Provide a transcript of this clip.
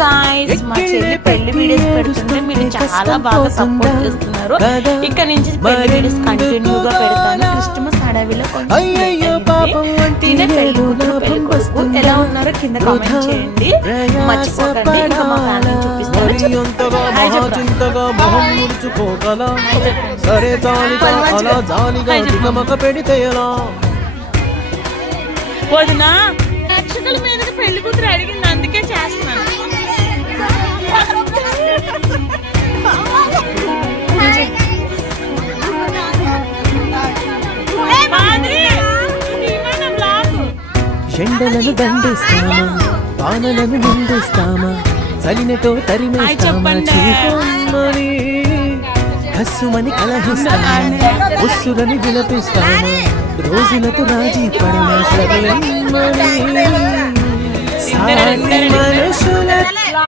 Guys, మా చెల్లి పెళ్లి వీడియోస్ పెడుతుంటే మీరు చాలా బాగా సపోర్ట్ చేస్తున్నారు. ఇక్కడ నుంచి పెళ్లి వీడియోస్ కంటిన్యూగా పెడతాను. క్రిస్మస్ అడవిలో కొంచెం తినే పెళ్లి కూతురు పెళ్లి కొడుకు ఎలా ఉన్నారో కింద కామెంట్ చేయండి, మర్చిపోకండి. ఇంకా మా ఫ్యామిలీ చూపిస్తాను. వదినా నక్షత్రాల మీదకి పెళ్లి కూతురు అడిగింది, అందుకే చేస్తున్నాను. ఎండలను దండిస్తామా, వానలను నిందిస్తామా, చలినతో తరిమేస్తామా, చీకొమ్మని కస్సుమని కలహిస్తామా, ఉస్సురని విలపిస్తామా, రోజులతో రాజీ పడమా, సరళమ్మని సాటి మనుషుల